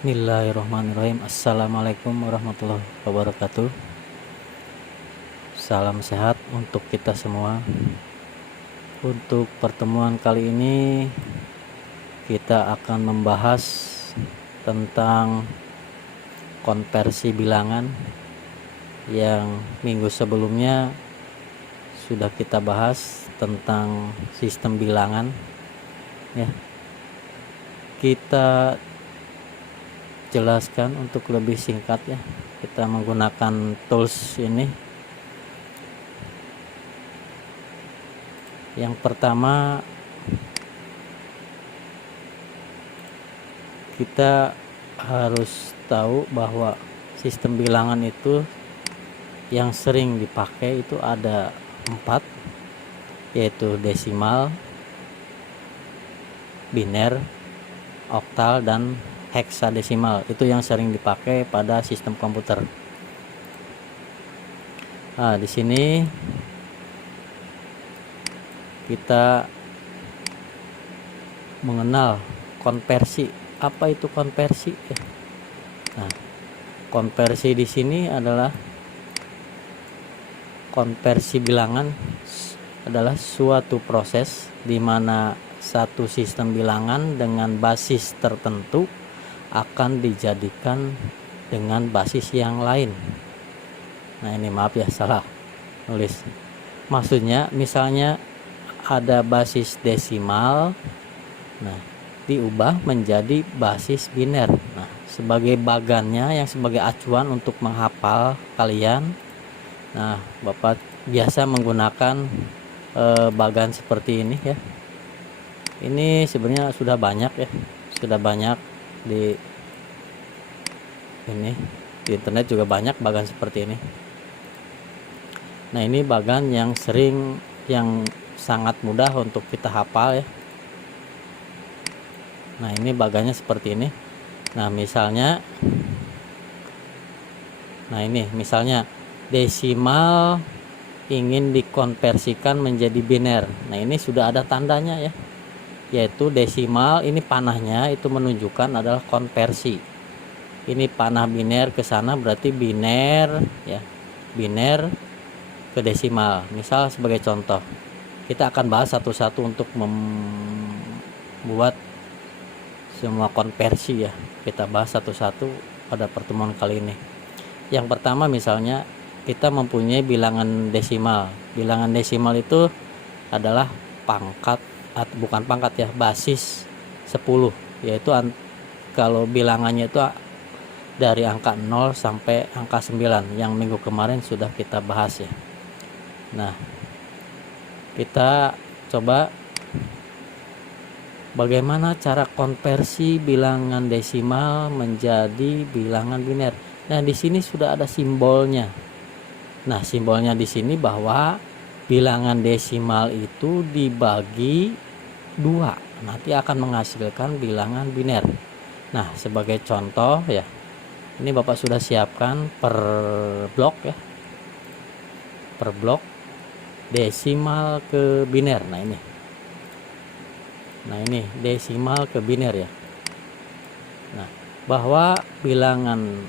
Bismillahirrahmanirrahim. Assalamualaikum warahmatullahi wabarakatuh. Salam sehat untuk kita semua. Untuk pertemuan kali ini kita akan membahas tentang konversi bilangan yang minggu sebelumnya sudah kita bahas tentang sistem bilangan ya. Kita jelaskan untuk lebih singkat ya, kita menggunakan tools ini. Yang pertama, kita harus tahu bahwa sistem bilangan itu yang sering dipakai itu ada 4, yaitu desimal, biner, oktal, dan heksadesimal. Itu yang sering dipakai pada sistem komputer. Nah, di sini kita mengenal konversi. Apa itu konversi? Nah, konversi di sini adalah konversi bilangan adalah suatu proses di mana satu sistem bilangan dengan basis tertentu akan dijadikan dengan basis yang lain. Nah, ini maaf ya, salah nulis. Maksudnya misalnya ada basis desimal, nah diubah menjadi basis biner. Nah, sebagai bagannya yang sebagai acuan untuk menghafal kalian, nah Bapak biasa menggunakan bagan seperti ini ya. Ini sebenarnya sudah banyak ya, sudah banyak di internet juga banyak bagan seperti ini. Nah, ini bagan yang sangat mudah untuk kita hafal ya. Nah, ini bagannya seperti ini. Nah, misalnya desimal ingin dikonversikan menjadi biner. Nah, ini sudah ada tandanya ya, yaitu desimal ini panahnya itu menunjukkan adalah konversi. Ini panah biner ke sana berarti biner ya, biner ke desimal. Misal sebagai contoh, kita akan bahas satu-satu untuk membuat semua konversi ya. Kita bahas satu-satu pada pertemuan kali ini. Yang pertama, misalnya kita mempunyai bilangan desimal. Bilangan desimal itu adalah bukan pangkat ya, basis 10, yaitu kalau bilangannya itu dari angka 0 sampai angka 9 yang minggu kemarin sudah kita bahas ya. Nah, kita coba bagaimana cara konversi bilangan desimal menjadi bilangan biner. Nah, di sini sudah ada simbolnya. Nah, simbolnya di sini bahwa bilangan desimal itu dibagi 2 nanti akan menghasilkan bilangan biner. Nah, sebagai contoh ya, ini Bapak sudah siapkan per blok ya, per blok desimal ke biner. Nah ini desimal ke biner ya. Nah, bahwa bilangan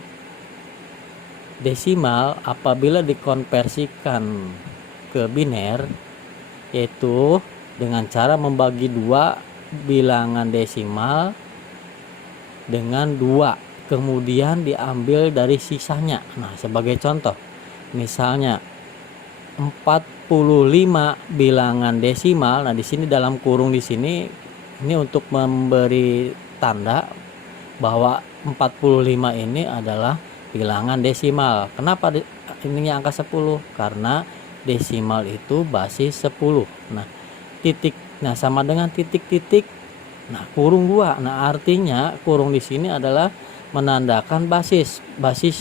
desimal apabila dikonversikan ke biner, yaitu dengan cara membagi 2 bilangan desimal dengan 2, kemudian diambil dari sisanya. Nah, sebagai contoh, misalnya 45 bilangan desimal. Nah, di sini dalam kurung di sini ini untuk memberi tanda bahwa 45 ini adalah bilangan desimal. Kenapa ininya angka 10? Karena desimal itu basis 10. Nah, titik, nah sama dengan titik-titik. Nah, kurung 2. Nah, artinya kurung di sini adalah menandakan basis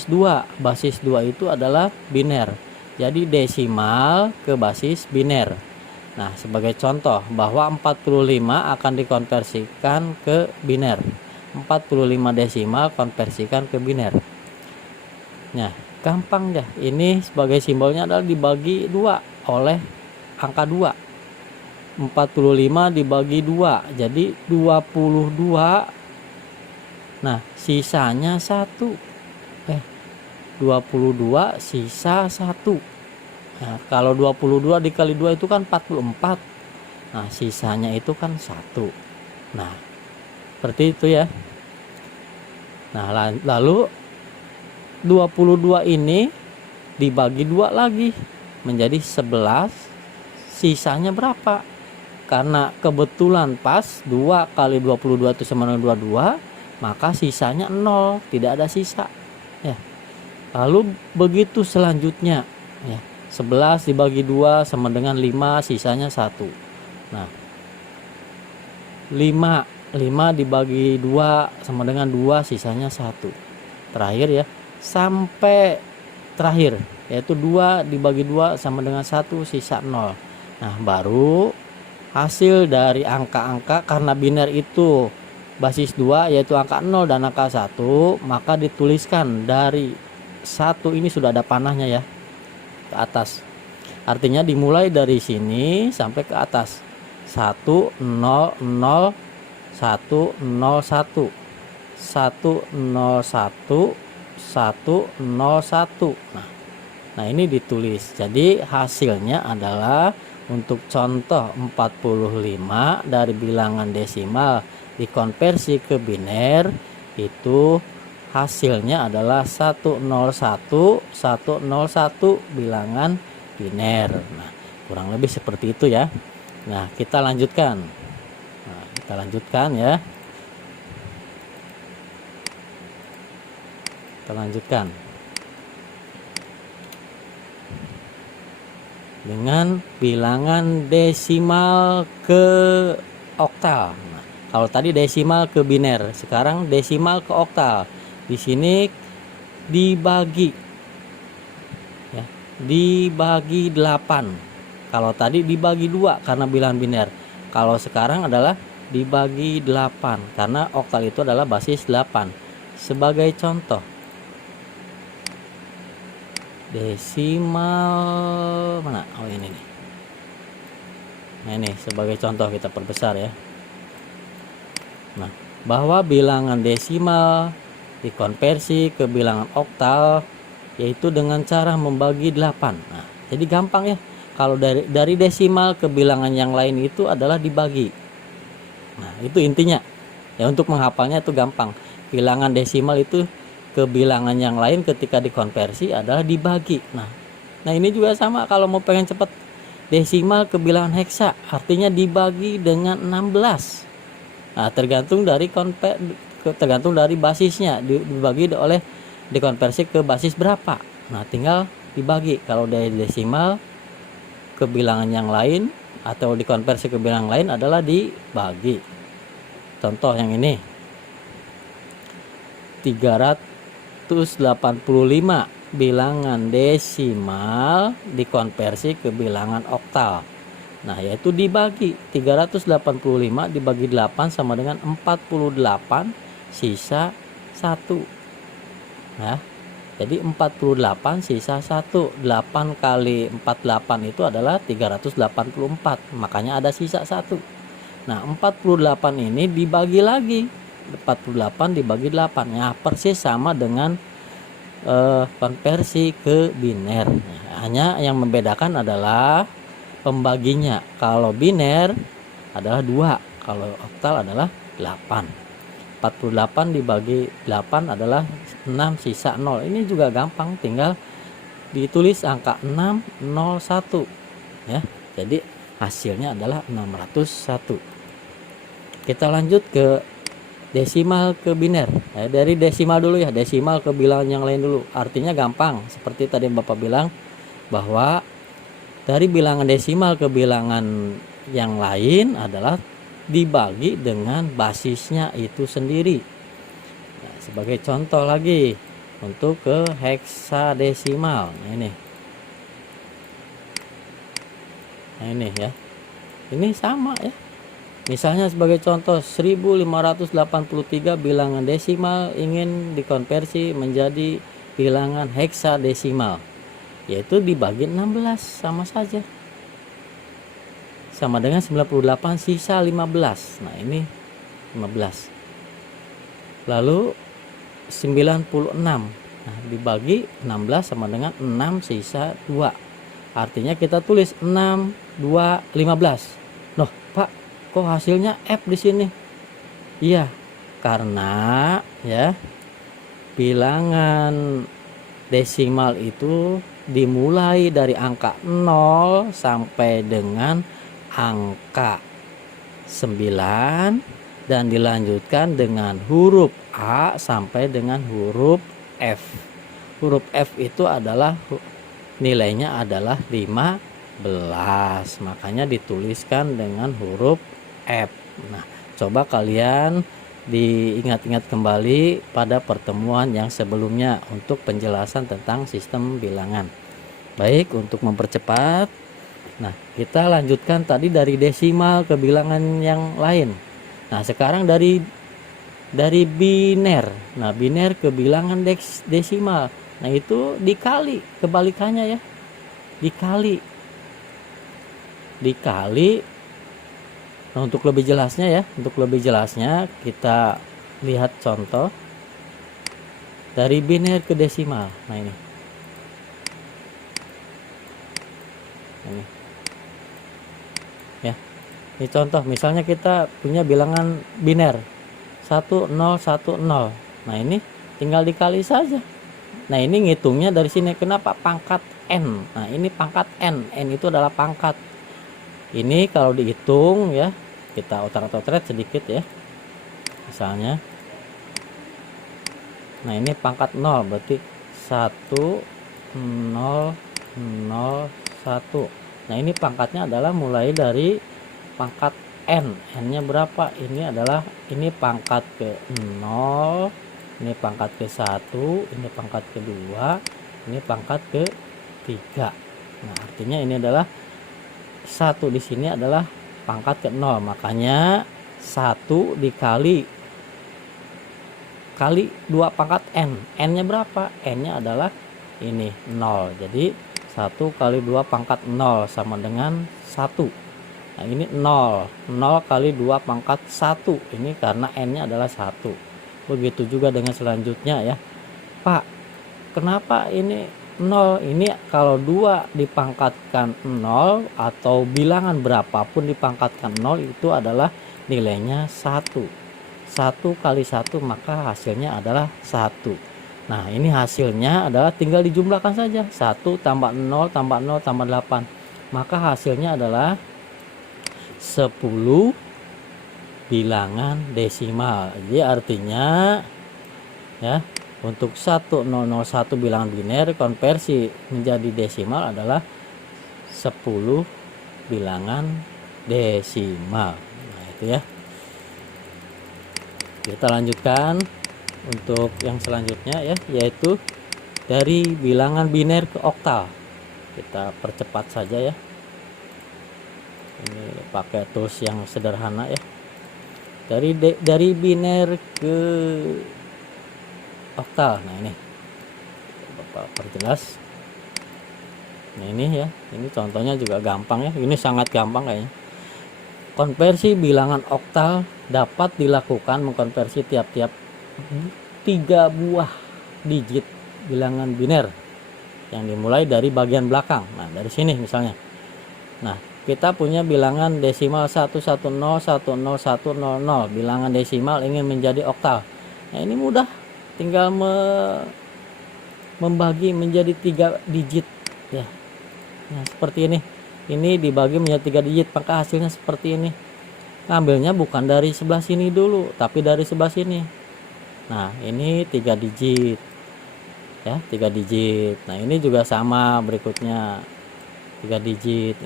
2. Basis 2 itu adalah biner. Jadi desimal ke basis biner. Nah, sebagai contoh bahwa 45 akan dikonversikan ke biner. 45 desimal konversikan ke biner. Nah, gampang ya. Ini sebagai simbolnya adalah dibagi 2 oleh angka 2. 45 dibagi 2, jadi 22 Nah, sisanya 1. 22 sisa 1. Nah, kalau 22 dikali 2 itu kan 44. Nah, sisanya itu kan 1. Nah, seperti itu ya. Nah, lalu 22 ini dibagi 2 lagi menjadi 11. Sisanya berapa? Karena kebetulan pas 2 kali 22 itu sama dengan 22, maka sisanya 0, tidak ada sisa ya. Lalu begitu selanjutnya ya. 11 dibagi 2 sama dengan 5, sisanya 1. Nah, 5 dibagi 2 sama dengan 2, sisanya 1. Terakhir ya, sampai terakhir yaitu 2 dibagi 2 sama dengan 1, sisa 0. Nah, baru hasil dari angka-angka, karena biner itu basis 2 yaitu angka 0 dan angka 1, maka dituliskan dari 1 ini sudah ada panahnya ya, ke atas. Artinya dimulai dari sini sampai ke atas. 1 0 0 1 0 1 1 0 1 1 0 1. Nah, ini ditulis. Jadi hasilnya adalah untuk contoh 45 dari bilangan desimal dikonversi ke biner, itu hasilnya adalah 101 101 bilangan biner. Nah, kurang lebih seperti itu ya. Nah, kita lanjutkan. Ya. Kita lanjutkan dengan bilangan desimal ke oktal. Nah, kalau tadi desimal ke biner, sekarang desimal ke oktal. Di sini dibagi ya, dibagi 8. Kalau tadi dibagi 2 karena bilangan biner. Kalau sekarang adalah dibagi 8 karena oktal itu adalah basis 8. Sebagai contoh, desimal mana? Oh, ini nih. Nah, ini sebagai contoh kita perbesar ya. Nah, bahwa bilangan desimal dikonversi ke bilangan oktal yaitu dengan cara membagi 8. Nah, jadi gampang ya. Kalau dari desimal ke bilangan yang lain itu adalah dibagi. Nah, itu intinya. Ya, untuk menghafalnya itu gampang. Bilangan desimal itu ke bilangan yang lain ketika dikonversi adalah dibagi. Nah, ini juga sama kalau mau pengen cepat. Desimal ke bilangan heksa artinya dibagi dengan 16. Nah, tergantung dari basisnya, dikonversi ke basis berapa. Nah, tinggal dibagi. Kalau dari desimal ke bilangan yang lain atau dikonversi ke bilangan lain adalah dibagi. Contoh yang ini 385 bilangan desimal dikonversi ke bilangan oktal. Nah, yaitu dibagi 385 dibagi 8 sama dengan 48 sisa 1. Nah, jadi 48 sisa 1. 8 kali 48 itu adalah 384. Makanya ada sisa 1. Nah, 48 ini dibagi lagi. 48 dibagi 8. Ya, persis sama dengan konversi ke biner. Nah, hanya yang membedakan adalah pembaginya. Kalau biner adalah 2, kalau oktal adalah 8. 48 dibagi 8 adalah 6 sisa 0. Ini juga gampang, tinggal ditulis angka 601 ya. Jadi hasilnya adalah 601. Kita lanjut ke desimal ke biner. Nah, dari desimal dulu ya, desimal ke bilangan yang lain dulu. Artinya gampang, seperti tadi Bapak bilang bahwa dari bilangan desimal ke bilangan yang lain adalah dibagi dengan basisnya itu sendiri. Nah, sebagai contoh lagi untuk ke heksadesimal. Nah, ini ya. Ini sama ya. Misalnya sebagai contoh 1583 bilangan desimal ingin dikonversi menjadi bilangan heksadesimal, yaitu dibagi 16 sama saja. Sama dengan 98 sisa 15. Nah, ini 15. lalu 96. Nah, dibagi 16 sama dengan 6 sisa 2. Artinya kita tulis 6, 2, 15. Loh, Pak, kok hasilnya F di sini? Iya, karena ya bilangan desimal itu dimulai dari angka 0 sampai dengan angka 9 dan dilanjutkan dengan huruf A sampai dengan huruf F. Huruf F itu adalah nilainya adalah 15, makanya dituliskan dengan huruf F. Nah, coba kalian diingat-ingat kembali pada pertemuan yang sebelumnya untuk penjelasan tentang sistem bilangan. Baik, untuk mempercepat, nah kita lanjutkan tadi dari desimal ke bilangan yang lain. Nah, sekarang dari biner. Nah, biner ke bilangan desimal. Nah, itu dikali, kebalikannya ya. Dikali. Nah, untuk lebih jelasnya kita lihat contoh dari biner ke desimal. Nah, ini. Ya. Ini contoh, misalnya kita punya bilangan biner 1010. Nah, ini tinggal dikali saja. Nah, ini ngitungnya dari sini. Kenapa? Pangkat N. Nah, ini pangkat N. N itu adalah pangkat. Ini kalau dihitung ya, kita otret-otret sedikit ya. Misalnya. Nah, ini pangkat 0, berarti 1 0 0 1. Nah, ini pangkatnya adalah mulai dari pangkat N. N-nya berapa? Ini adalah pangkat ke 0, ini pangkat ke 1, ini pangkat ke 2, ini pangkat ke 3. Nah, artinya ini adalah 1 di sini adalah pangkat ke 0. Makanya 1 dikali 2 pangkat N. N-nya berapa? N-nya adalah ini 0. Jadi 1 kali 2 pangkat 0 sama dengan 1. Nah, ini 0. 0 kali 2 pangkat 1. Ini karena N-nya adalah 1. Begitu juga dengan selanjutnya ya. Pak, kenapa ini 0? Ini kalau 2 dipangkatkan 0 atau bilangan berapapun dipangkatkan 0 itu adalah nilainya 1. 1 kali 1 maka hasilnya adalah 1. Nah, ini hasilnya adalah tinggal dijumlahkan saja. 1 tambah 0 tambah 0 tambah 8. Maka hasilnya adalah 10 bilangan desimal. Jadi artinya ya, untuk 1001 bilangan biner konversi menjadi desimal adalah 10 bilangan desimal. Nah, itu ya. Kita lanjutkan untuk yang selanjutnya ya, yaitu dari bilangan biner ke oktal. Kita percepat saja ya. Ini pakai tools yang sederhana ya. Dari biner ke oktal. Nah, ini Bapak perjelas. Nah, ini ya, ini contohnya juga gampang ya. Ini sangat gampang kayaknya. Konversi bilangan oktal dapat dilakukan mengkonversi tiap-tiap 3 buah digit bilangan biner yang dimulai dari bagian belakang. Nah, dari sini misalnya. Nah, kita punya bilangan desimal 110101000. Bilangan desimal ingin menjadi oktal. Nah, ini mudah. Tinggal membagi menjadi 3 digit ya. Nah, seperti ini. Ini dibagi menjadi 3 digit, maka hasilnya seperti ini. Ngambilnya bukan dari sebelah sini dulu, tapi dari sebelah sini. Nah, ini 3 digit. Ya, 3 digit. Nah, ini juga sama berikutnya. 3 digit.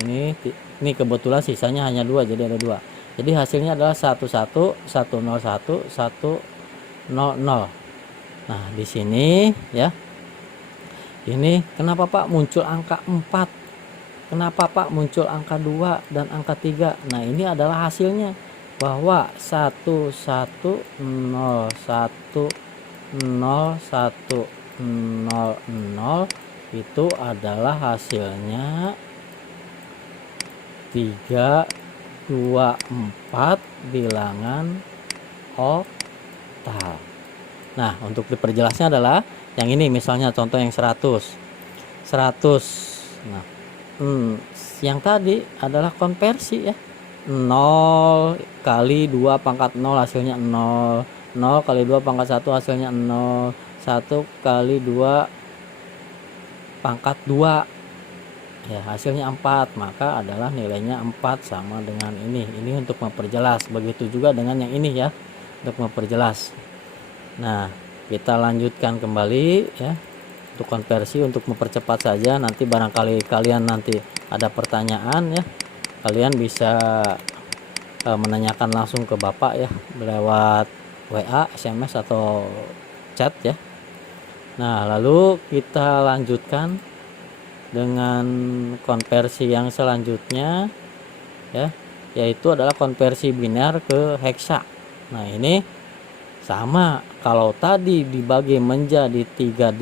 Ini kebetulan sisanya hanya 2, jadi ada 2. Jadi hasilnya adalah 11 101 100. Nah, di sini ya. Ini kenapa Pak muncul angka 4? Kenapa Pak muncul angka 2 dan angka 3? Nah, ini adalah hasilnya bahwa 110100 itu adalah hasilnya 324 bilangan oktal. Nah, untuk diperjelasnya adalah yang ini, misalnya contoh yang 100. Nah, yang tadi adalah konversi ya. 0 kali 2 pangkat 0 hasilnya 0. 0 kali 2 pangkat 1 hasilnya 0. 1 kali 2 pangkat 2 ya hasilnya 4, maka adalah nilainya 4 sama dengan ini. Ini untuk memperjelas. Begitu juga dengan yang ini ya, untuk memperjelas. Nah, kita lanjutkan kembali ya. Untuk konversi, untuk mempercepat saja, nanti barangkali kalian nanti ada pertanyaan ya, kalian bisa menanyakan langsung ke Bapak ya, lewat WA, SMS atau chat ya. Nah, lalu kita lanjutkan dengan konversi yang selanjutnya ya, yaitu adalah konversi biner ke heksa. Nah, ini sama, kalau tadi dibagi menjadi 3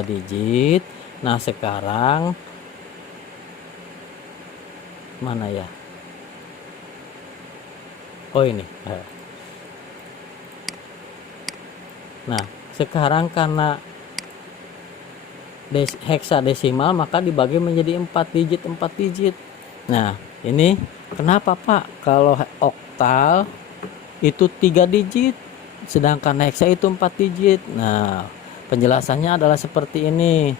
digit. Nah, sekarang mana ya? Oh, ini. Nah, sekarang karena heksadesimal maka dibagi menjadi 4 digit. Nah, ini kenapa Pak kalau oktal itu 3 digit sedangkan heksa itu 4 digit? Nah, penjelasannya adalah seperti ini.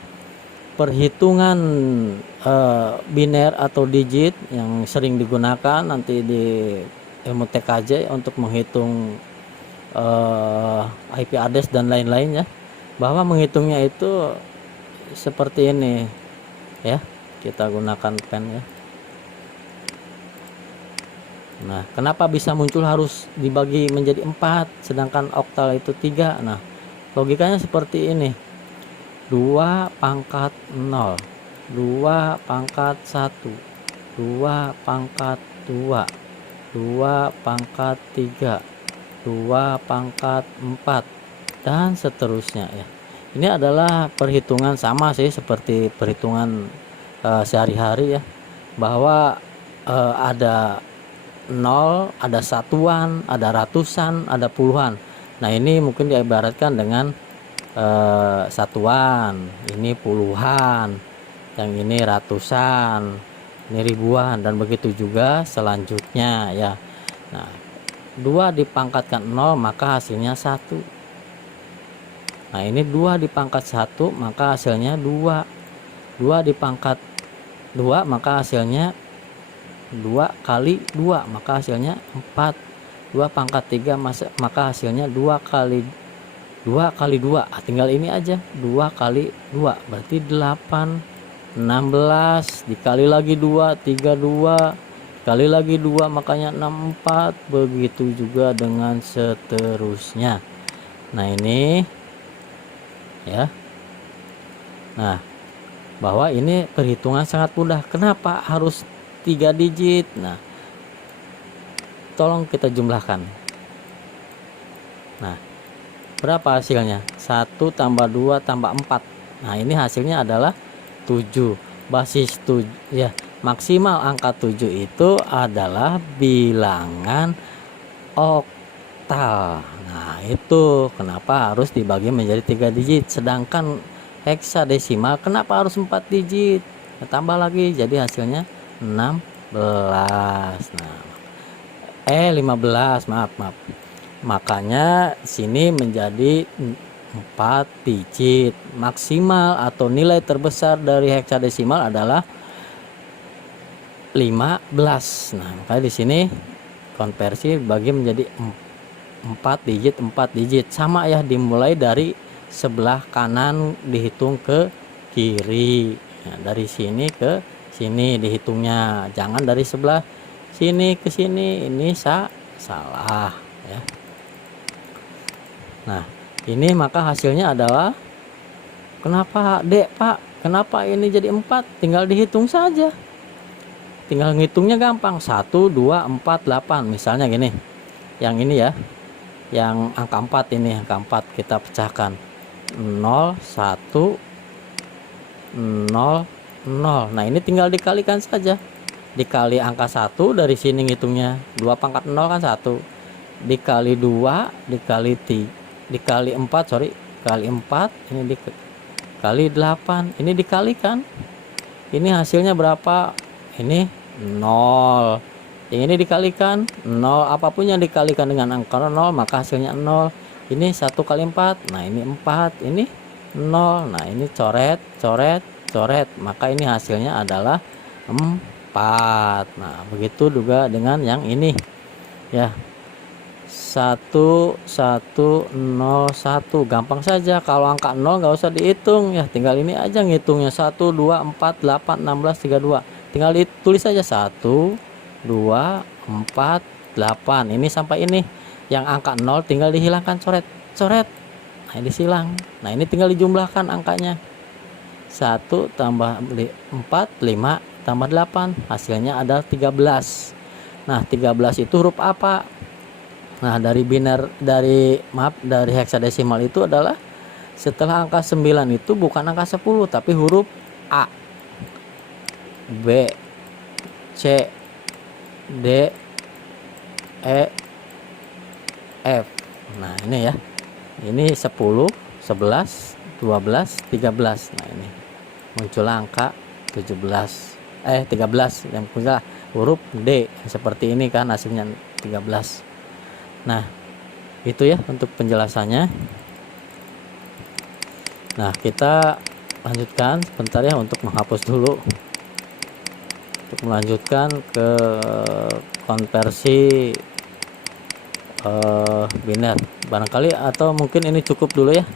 Perhitungan biner atau digit yang sering digunakan nanti di ilmu TKJ untuk menghitung IP address dan lain-lain ya, bahwa menghitungnya itu seperti ini ya. Kita gunakan pen ya. Nah, kenapa bisa muncul harus dibagi menjadi 4 sedangkan oktal itu 3? Nah, logikanya seperti ini. 2 pangkat 0, 2 pangkat 1, 2 pangkat 2, 2 pangkat 3, 2 pangkat 4, dan seterusnya ya. Ini adalah perhitungan sama sih seperti perhitungan sehari-hari ya, bahwa ada 0, ada satuan, ada ratusan, ada puluhan. Nah, ini mungkin diibaratkan dengan satuan, ini puluhan, yang ini ratusan, ini ribuan, dan begitu juga selanjutnya ya. Nah, 2 dipangkatkan 0 maka hasilnya 1. Nah, ini 2 dipangkat 1 maka hasilnya 2. 2 dipangkat 2 maka hasilnya 2 kali 2 maka hasilnya 4. 2 pangkat 3 maka hasilnya 2 kali 2 kali 2. Tinggal ini aja, 2 kali 2 berarti 8. 16 dikali lagi 2, 32 kali lagi 2 makanya 64. Begitu juga dengan seterusnya. Nah, ini ya. Nah, bahwa ini perhitungan sangat mudah. Kenapa harus 3 digit? Nah, tolong kita jumlahkan. Nah, berapa hasilnya? 1 tambah 2 tambah 4. Nah, ini hasilnya adalah 7. Basis 7 ya, maksimal angka 7 itu adalah bilangan oktal. Nah, itu kenapa harus dibagi menjadi 3 digit. Sedangkan heksadesimal kenapa harus 4 digit? Nah, tambah lagi jadi hasilnya 16. Nah, 15, maaf. Makanya sini menjadi 4 digit. Maksimal atau nilai terbesar dari heksadesimal adalah 15. Nah, makanya di sini konversi bagi menjadi 4 digit. Sama ya, dimulai dari sebelah kanan dihitung ke kiri. Nah, dari sini ke sini dihitungnya, jangan dari sebelah sini ke sini, ini salah ya. Nah, ini maka hasilnya adalah, kenapa Dek Pak, kenapa ini jadi 4? Tinggal dihitung saja, tinggal ngitungnya gampang. 1, 2, 4, 8 misalnya gini. Yang ini ya, yang angka 4 ini, angka 4 kita pecahkan 0, 1, 0, 0. Nah, ini tinggal dikalikan saja. Dikali angka 1, dari sini ngitungnya 2 pangkat 0 kan 1. Dikali 2, dikali 3, dikali 4, sorry, kali 4, ini dikali 8, ini dikalikan, ini hasilnya berapa? Ini 0. Yang ini dikalikan 0, apapun yang dikalikan dengan angka 0 maka hasilnya 0. Ini 1 kali 4, nah ini 4, ini 0, nah ini coret coret coret, maka ini hasilnya adalah 4. Nah begitu juga dengan yang ini ya, 1101, gampang saja. Kalau angka 0 nggak usah dihitung ya, tinggal ini aja ngitungnya, 1 2 4 8 16 32, tinggal ditulis saja 1 2 4 8, ini sampai ini. Yang angka 0 tinggal dihilangkan, coret coret, nah ini silang. Nah ini tinggal dijumlahkan angkanya, 1 tambah 4 5 tambah 8, hasilnya adalah 13. Nah 13 itu huruf apa? Nah dari heksadesimal itu adalah setelah angka 9 itu bukan angka 10 tapi huruf A, B, C, D, E, F. Nah ini ya, ini 10 11 12 13. Nah ini muncul angka 13 yang punya huruf D seperti ini kan, hasilnya 13. Nah itu ya untuk penjelasannya. Nah kita lanjutkan sebentar ya untuk menghapus dulu, untuk melanjutkan ke konversi biner barangkali, atau mungkin ini cukup dulu ya,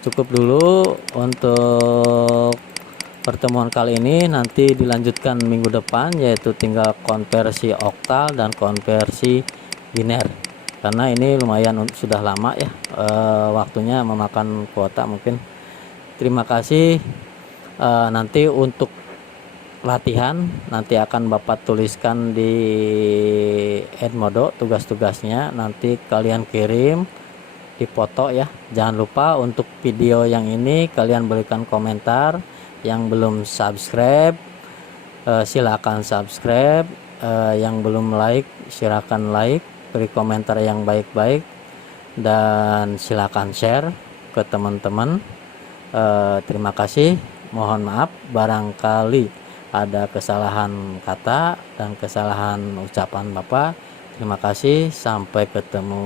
cukup dulu untuk pertemuan kali ini. Nanti dilanjutkan minggu depan, yaitu tinggal konversi oktal dan konversi biner, karena ini lumayan sudah lama ya waktunya memakan kuota mungkin. Terima kasih. Nanti untuk latihan nanti akan Bapak tuliskan di Edmodo tugas-tugasnya, nanti kalian kirim di foto ya. Jangan lupa untuk video yang ini kalian berikan komentar. Yang belum subscribe silakan subscribe, yang belum like silakan like, beri komentar yang baik-baik, dan silakan share ke teman-teman. Terima kasih. Mohon maaf barangkali ada kesalahan kata dan kesalahan ucapan Bapak. Terima kasih, sampai ketemu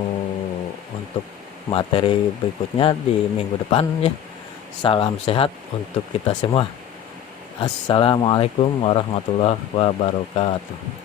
untuk materi berikutnya di minggu depan ya. Salam sehat untuk kita semua. Assalamualaikum warahmatullahi wabarakatuh.